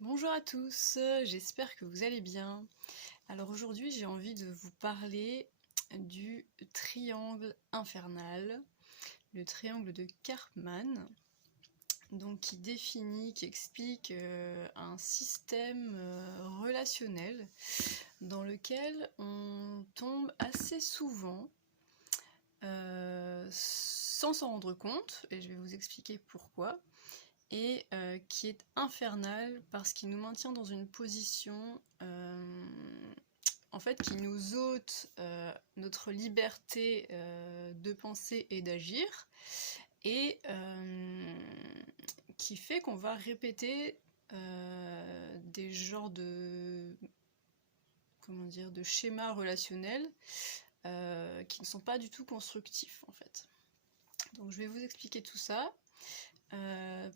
Bonjour à tous, j'espère que vous allez bien. Alors aujourd'hui j'ai envie de vous parler du triangle infernal, le triangle de Karpman, donc qui définit, qui explique un système relationnel dans lequel on tombe assez souvent sans s'en rendre compte, et je vais vous expliquer pourquoi. Et qui est infernal parce qu'il nous maintient dans une position en fait qui nous ôte notre liberté de penser et d'agir et qui fait qu'on va répéter des genres de de schémas relationnels qui ne sont pas du tout constructifs en fait. Donc je vais vous expliquer tout ça.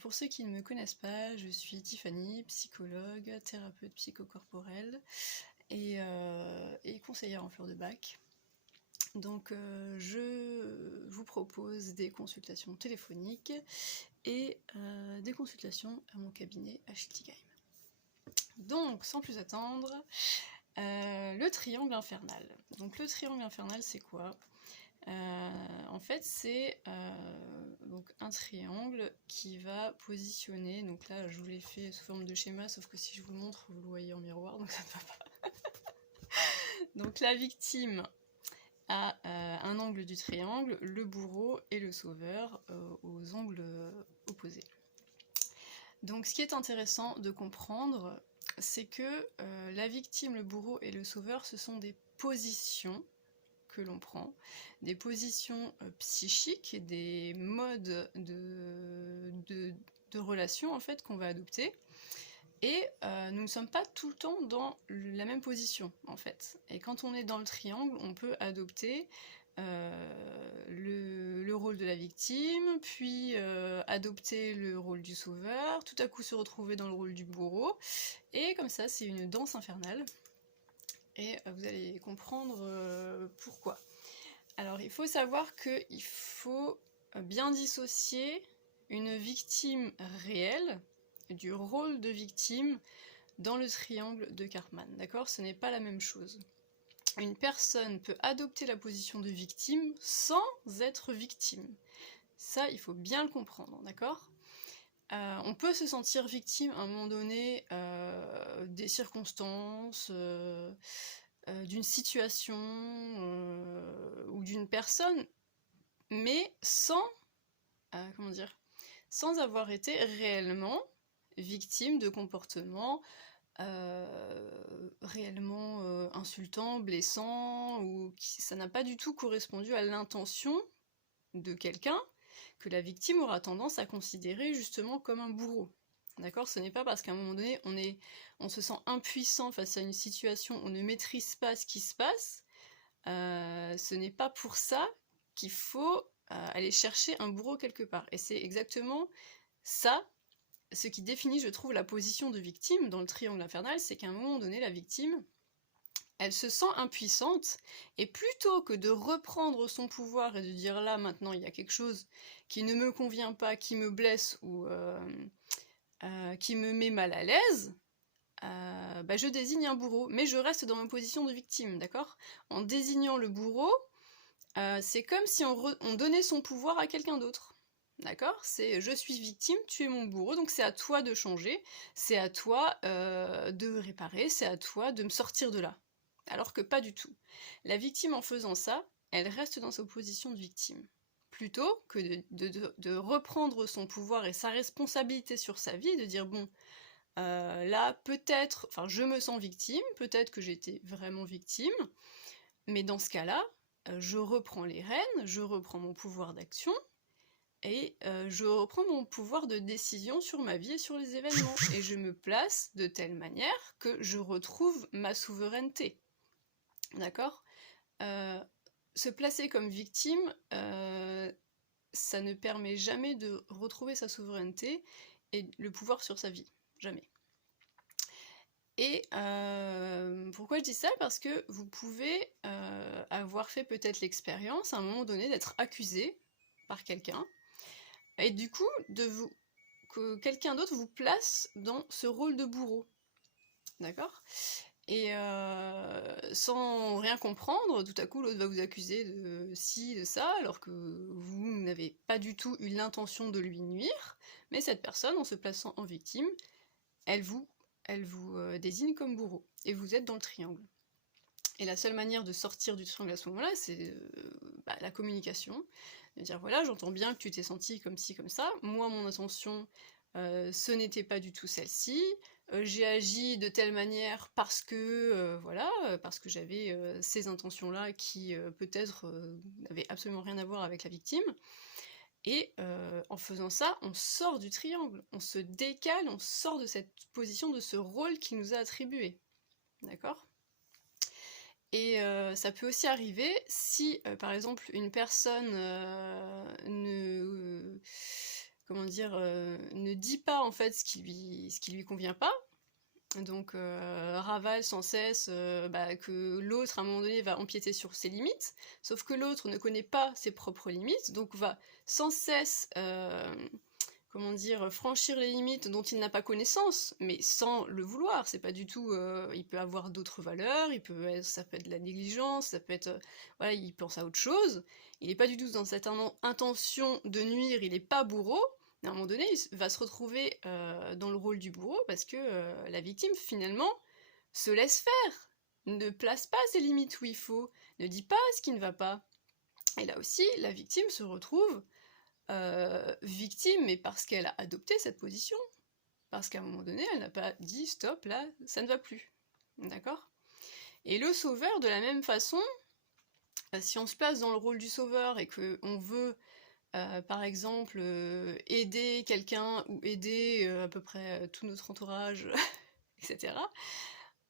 Pour ceux qui ne me connaissent pas, je suis Tiffany, psychologue, thérapeute psychocorporelle et conseillère en fleurs de bac. Donc je vous propose des consultations téléphoniques et des consultations à mon cabinet à Schiltigheim. Donc sans plus attendre, le triangle infernal. Donc le triangle infernal c'est quoi ? En fait, c'est donc un triangle qui va positionner, donc là je vous l'ai fait sous forme de schéma, sauf que si je vous le montre, vous le voyez en miroir, donc ça ne va pas. Donc la victime a un angle du triangle, le bourreau et le sauveur aux angles opposés. Donc ce qui est intéressant de comprendre, c'est que la victime, le bourreau et le sauveur, ce sont des positions que l'on prend, des positions psychiques, des modes de relation en fait qu'on va adopter, et nous ne sommes pas tout le temps dans la même position en fait. Et quand on est dans le triangle, on peut adopter le rôle de la victime, puis adopter le rôle du sauveur, tout à coup se retrouver dans le rôle du bourreau, et comme ça c'est une danse infernale, et vous allez comprendre pourquoi. Alors il faut savoir qu'il faut bien dissocier une victime réelle du rôle de victime dans le triangle de Karpman, d'accord ? Ce n'est pas la même chose. Une personne peut adopter la position de victime sans être victime. Ça, il faut bien le comprendre, d'accord ? On peut se sentir victime à un moment donné des circonstances, d'une situation ou d'une personne, mais sans sans avoir été réellement victime de comportements réellement insultants, blessants, ou ça n'a pas du tout correspondu à l'intention de quelqu'un que la victime aura tendance à considérer justement comme un bourreau. D'accord ? Ce n'est pas parce qu'à un moment donné on se sent impuissant face à une situation, on ne maîtrise pas ce qui se passe, ce n'est pas pour ça qu'il faut aller chercher un bourreau quelque part. Et c'est exactement ça, ce qui définit, je trouve, la position de victime dans le triangle infernal, c'est qu'à un moment donné, la victime, elle se sent impuissante, et plutôt que de reprendre son pouvoir et de dire là, maintenant, il y a quelque chose qui ne me convient pas, qui me blesse ou qui me met mal à l'aise, je désigne un bourreau, mais je reste dans ma position de victime, d'accord ? En désignant le bourreau, c'est comme si on donnait son pouvoir à quelqu'un d'autre. D'accord ? C'est je suis victime, tu es mon bourreau, donc c'est à toi de changer, c'est à toi de réparer, c'est à toi de me sortir de là. Alors que pas du tout. La victime, en faisant ça, elle reste dans sa position de victime. Plutôt que de reprendre son pouvoir et sa responsabilité sur sa vie, de dire bon, là peut-être, enfin je me sens victime, peut-être que j'étais vraiment victime, mais dans ce cas-là, je reprends les rênes, je reprends mon pouvoir d'action, et je reprends mon pouvoir de décision sur ma vie et sur les événements, et je me place de telle manière que je retrouve ma souveraineté. D'accord ? Se placer comme victime, ça ne permet jamais de retrouver sa souveraineté et le pouvoir sur sa vie. Jamais. Et pourquoi je dis ça ? Parce que vous pouvez avoir fait peut-être l'expérience à un moment donné d'être accusé par quelqu'un, et du coup de vous que quelqu'un d'autre vous place dans ce rôle de bourreau. D'accord? Et sans rien comprendre, tout à coup l'autre va vous accuser de ci, de ça, alors que vous n'avez pas du tout eu l'intention de lui nuire, mais cette personne, en se plaçant en victime, elle vous désigne comme bourreau, et vous êtes dans le triangle. Et la seule manière de sortir du triangle à ce moment-là, c'est la communication, de dire voilà, j'entends bien que tu t'es senti comme ci, comme ça, moi mon intention, ce n'était pas du tout celle-ci, j'ai agi de telle manière parce que, parce que j'avais ces intentions-là qui peut-être n'avaient absolument rien à voir avec la victime, et en faisant ça, on sort du triangle, on se décale, on sort de cette position, de ce rôle qui nous a attribué, d'accord ? Et ça peut aussi arriver si, par exemple, une personne ne dit pas en fait ce qui lui convient pas, donc ravale sans cesse que l'autre à un moment donné va empiéter sur ses limites, sauf que l'autre ne connaît pas ses propres limites, donc va sans cesse franchir les limites dont il n'a pas connaissance, mais sans le vouloir, c'est pas du tout, il peut avoir d'autres valeurs, ça peut être de la négligence, ça peut être, il pense à autre chose, il est pas du tout dans cette intention de nuire, il est pas bourreau, mais à un moment donné, il va se retrouver dans le rôle du bourreau, parce que la victime, finalement, se laisse faire, ne place pas ses limites où il faut, ne dit pas ce qui ne va pas, et là aussi, la victime se retrouve victime, mais parce qu'elle a adopté cette position. Parce qu'à un moment donné, elle n'a pas dit stop, là, ça ne va plus. D'accord ? Et le sauveur, de la même façon, si on se place dans le rôle du sauveur et qu'on veut, par exemple, aider quelqu'un ou aider à peu près tout notre entourage, etc.,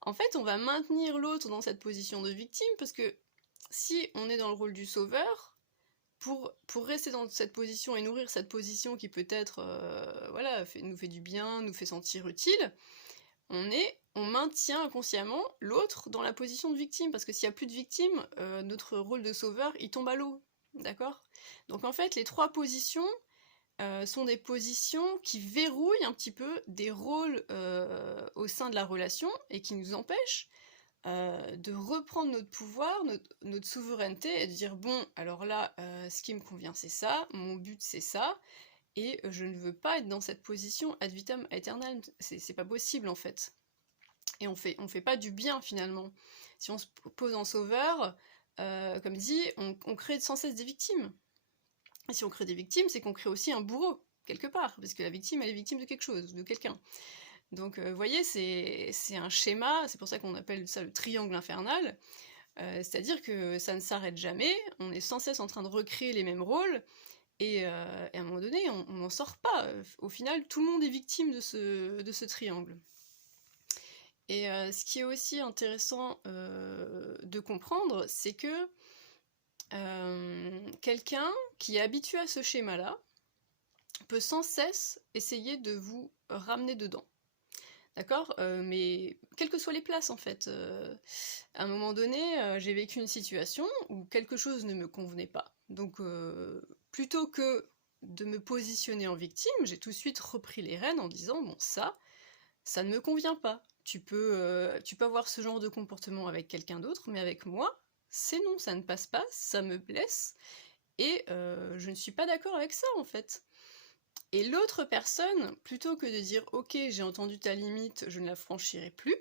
en fait, on va maintenir l'autre dans cette position de victime, parce que si on est dans le rôle du sauveur, pour rester dans cette position et nourrir cette position qui peut-être nous fait du bien, nous fait sentir utile, on maintient inconsciemment l'autre dans la position de victime, parce que s'il n'y a plus de victime, notre rôle de sauveur, il tombe à l'eau, d'accord ? Donc en fait, les trois positions sont des positions qui verrouillent un petit peu des rôles au sein de la relation, et qui nous empêchent de reprendre notre pouvoir, notre souveraineté, et de dire bon, alors là, ce qui me convient c'est ça, mon but c'est ça, et je ne veux pas être dans cette position ad vitam aeternam, c'est pas possible en fait. Et on fait pas du bien finalement. Si on se pose en sauveur, comme dit, on crée sans cesse des victimes. Et si on crée des victimes, c'est qu'on crée aussi un bourreau, quelque part, parce que la victime, elle est victime de quelque chose, de quelqu'un. Donc vous voyez, c'est un schéma, c'est pour ça qu'on appelle ça le triangle infernal, c'est-à-dire que ça ne s'arrête jamais, on est sans cesse en train de recréer les mêmes rôles, et à un moment donné, on n'en sort pas. Au final, tout le monde est victime de ce triangle. Et ce qui est aussi intéressant de comprendre, c'est que quelqu'un qui est habitué à ce schéma-là peut sans cesse essayer de vous ramener dedans. D'accord ? Mais quelles que soient les places, en fait. À un moment donné, j'ai vécu une situation où quelque chose ne me convenait pas. Donc, plutôt que de me positionner en victime, j'ai tout de suite repris les rênes en disant « Bon, ça ne me convient pas. Tu peux avoir ce genre de comportement avec quelqu'un d'autre, mais avec moi, c'est non, ça ne passe pas, ça me blesse, et je ne suis pas d'accord avec ça, en fait. » Et l'autre personne, plutôt que de dire « Ok, j'ai entendu ta limite, je ne la franchirai plus »,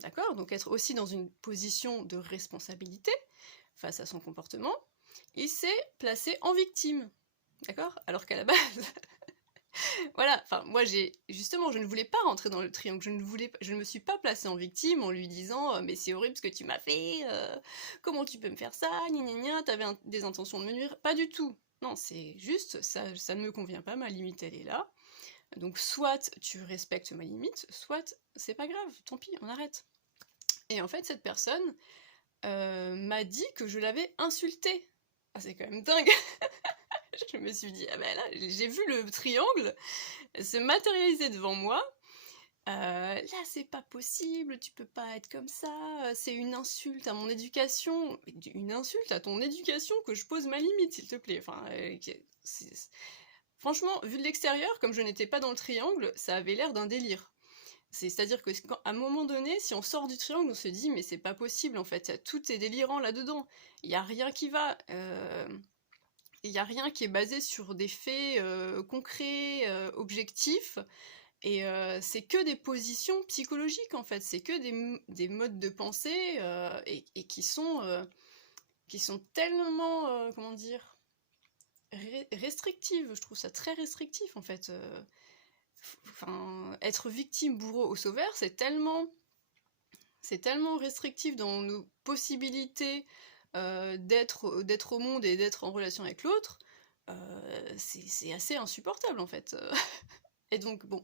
d'accord ? Donc être aussi dans une position de responsabilité face à son comportement, il s'est placé en victime, d'accord ? Alors qu'à la base, voilà, enfin moi justement, je ne voulais pas rentrer dans le triangle, je ne me suis pas placée en victime en lui disant mais c'est horrible ce que tu m'as fait, comment tu peux me faire ça, gna gna gna, t'avais des intentions de me nuire », pas du tout. Non, c'est juste, ça ne me convient pas, ma limite elle est là, donc soit tu respectes ma limite, soit c'est pas grave, tant pis, on arrête. Et en fait, cette personne m'a dit que je l'avais insultée. Ah, c'est quand même dingue. Je me suis dit, ah ben là, j'ai vu le triangle se matérialiser devant moi. Là, c'est pas possible, tu peux pas être comme ça, c'est une insulte à mon éducation. Une insulte à ton éducation que je pose ma limite, s'il te plaît. Enfin, Franchement, vu de l'extérieur, comme je n'étais pas dans le triangle, ça avait l'air d'un délire. C'est-à-dire que à un moment donné, si on sort du triangle, on se dit mais c'est pas possible en fait, tout est délirant là-dedans. Il y a rien qui va. Il y a rien qui est basé sur des faits concrets, objectifs, et c'est que des positions psychologiques en fait. C'est que des modes de pensée et qui sont tellement comment dire restrictives. Je trouve ça très restrictif en fait. Enfin, être victime, bourreau ou sauveur, c'est tellement restrictif dans nos possibilités d'être au monde et d'être en relation avec l'autre, c'est assez insupportable en fait. Et donc bon,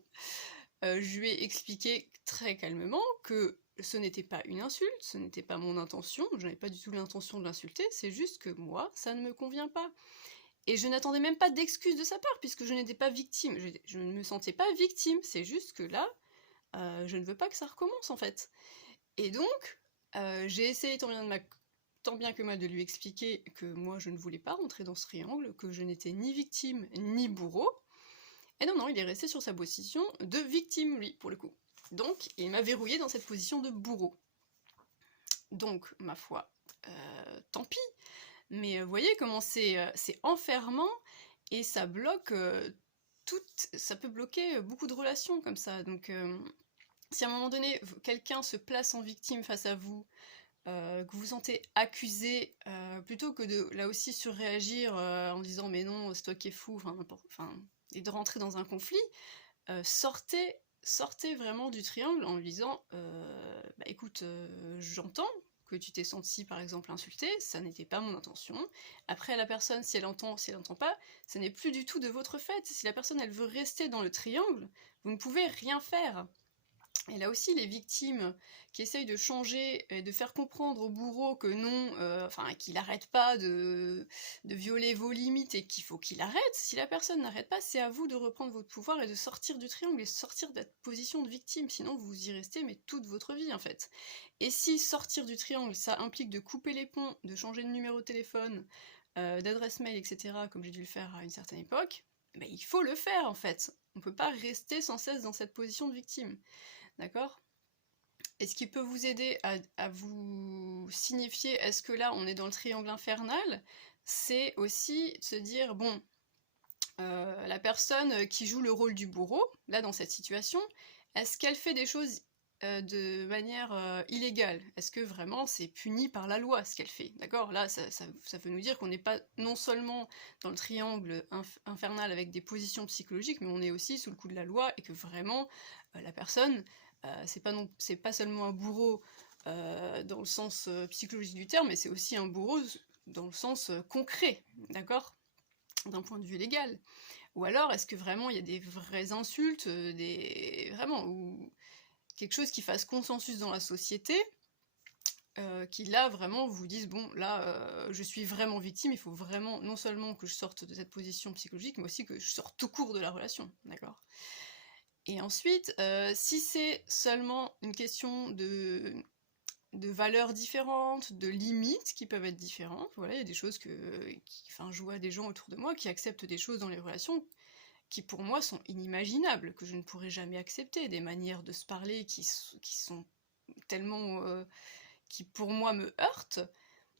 je lui ai expliqué très calmement que ce n'était pas une insulte, ce n'était pas mon intention, je n'avais pas du tout l'intention de l'insulter, c'est juste que moi, ça ne me convient pas. Et je n'attendais même pas d'excuses de sa part, puisque je n'étais pas victime, je ne me sentais pas victime, c'est juste que là, je ne veux pas que ça recommence en fait. Et donc, j'ai essayé tant bien que mal de lui expliquer que moi je ne voulais pas rentrer dans ce triangle, que je n'étais ni victime ni bourreau. Et non, il est resté sur sa position de victime, lui, pour le coup. Donc, il m'a verrouillé dans cette position de bourreau. Donc, ma foi, tant pis. Mais vous voyez comment c'est enfermant, et ça bloque ça peut bloquer beaucoup de relations comme ça. Donc, si à un moment donné, quelqu'un se place en victime face à vous, que vous vous sentez accusé, plutôt que de là aussi surréagir en disant mais non, c'est toi qui es fou, et de rentrer dans un conflit, sortez vraiment du triangle en lui disant bah écoute, j'entends que tu t'es senti par exemple insulté, ça n'était pas mon intention. Après la personne, si elle entend, si elle n'entend pas, ce n'est plus du tout de votre fait. Si la personne elle veut rester dans le triangle, vous ne pouvez rien faire. Et là aussi, les victimes qui essayent de changer et de faire comprendre au bourreau que non, qu'il n'arrête pas de violer vos limites et qu'il faut qu'il arrête. Si la personne n'arrête pas, c'est à vous de reprendre votre pouvoir et de sortir du triangle et sortir de cette position de victime. Sinon, vous y restez, mais toute votre vie en fait. Et si sortir du triangle, ça implique de couper les ponts, de changer de numéro de téléphone, d'adresse mail, etc., comme j'ai dû le faire à une certaine époque, ben, il faut le faire en fait. On ne peut pas rester sans cesse dans cette position de victime. D'accord? Et ce qui peut vous aider à vous signifier est-ce que là on est dans le triangle infernal, c'est aussi de se dire bon, la personne qui joue le rôle du bourreau, là dans cette situation, est-ce qu'elle fait des choses de manière illégale? Est-ce que vraiment c'est puni par la loi ce qu'elle fait? D'accord? Là ça veut nous dire qu'on n'est pas non seulement dans le triangle infernal avec des positions psychologiques, mais on est aussi sous le coup de la loi et que vraiment la personne c'est pas seulement un bourreau dans le sens psychologique du terme, mais c'est aussi un bourreau dans le sens concret, d'accord? D'un point de vue légal. Ou alors, est-ce que vraiment il y a des vraies insultes, vraiment, ou quelque chose qui fasse consensus dans la société, qui là vraiment vous disent bon là je suis vraiment victime, il faut vraiment non seulement que je sorte de cette position psychologique, mais aussi que je sorte tout court de la relation, d'accord? Et ensuite, si c'est seulement une question de valeurs différentes, de limites qui peuvent être différentes, voilà, il y a des choses je vois des gens autour de moi qui acceptent des choses dans les relations qui pour moi sont inimaginables, que je ne pourrais jamais accepter, des manières de se parler qui sont tellement... qui pour moi me heurtent,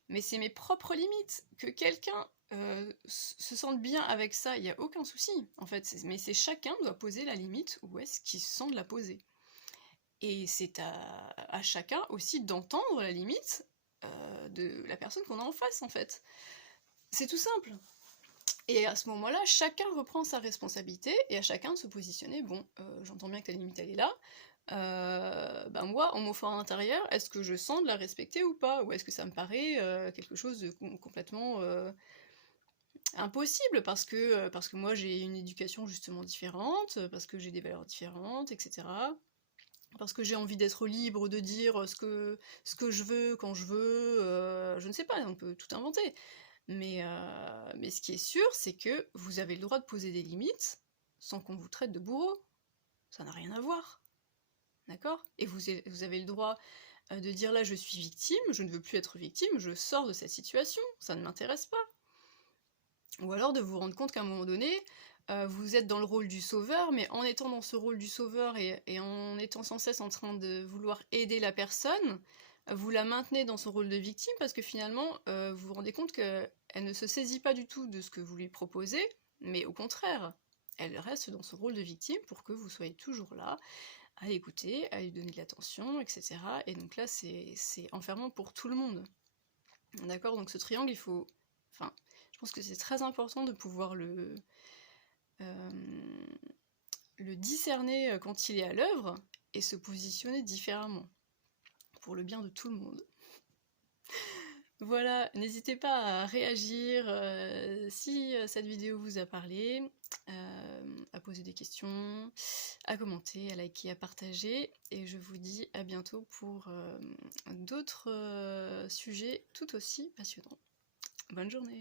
mais c'est mes propres limites. Que quelqu'un se sente bien avec ça, il n'y a aucun souci, en fait. Mais c'est chacun doit poser la limite où est-ce qu'il se sent de la poser. Et c'est à chacun aussi d'entendre la limite de la personne qu'on a en face, en fait. C'est tout simple. Et à ce moment-là, chacun reprend sa responsabilité et à chacun de se positionner. Bon, j'entends bien que ta limite elle est là. Moi, en mon fort intérieur, est-ce que je sens de la respecter ou pas? Ou est-ce que ça me paraît quelque chose de complètement impossible parce que moi j'ai une éducation justement différente, parce que j'ai des valeurs différentes, etc. Parce que j'ai envie d'être libre de dire ce que je veux quand je veux, je ne sais pas, on peut tout inventer. Mais ce qui est sûr, c'est que vous avez le droit de poser des limites sans qu'on vous traite de bourreau. Ça n'a rien à voir. D'accord? Et vous avez le droit de dire là je suis victime, je ne veux plus être victime, je sors de cette situation, ça ne m'intéresse pas. Ou alors de vous rendre compte qu'à un moment donné, vous êtes dans le rôle du sauveur, mais en étant dans ce rôle du sauveur et en étant sans cesse en train de vouloir aider la personne, vous la maintenez dans son rôle de victime parce que finalement, vous vous rendez compte qu'elle ne se saisit pas du tout de ce que vous lui proposez, mais au contraire, elle reste dans son rôle de victime pour que vous soyez toujours là, à l'écouter, à lui donner de l'attention, etc. Et donc là, c'est enfermant pour tout le monde. D'accord? Donc ce triangle, il faut... Enfin, je pense que c'est très important de pouvoir le discerner quand il est à l'œuvre et se positionner différemment pour le bien de tout le monde. Voilà, n'hésitez pas à réagir si cette vidéo vous a parlé, à poser des questions, à commenter, à liker, à partager, et je vous dis à bientôt pour d'autres sujets tout aussi passionnants. Bonne journée!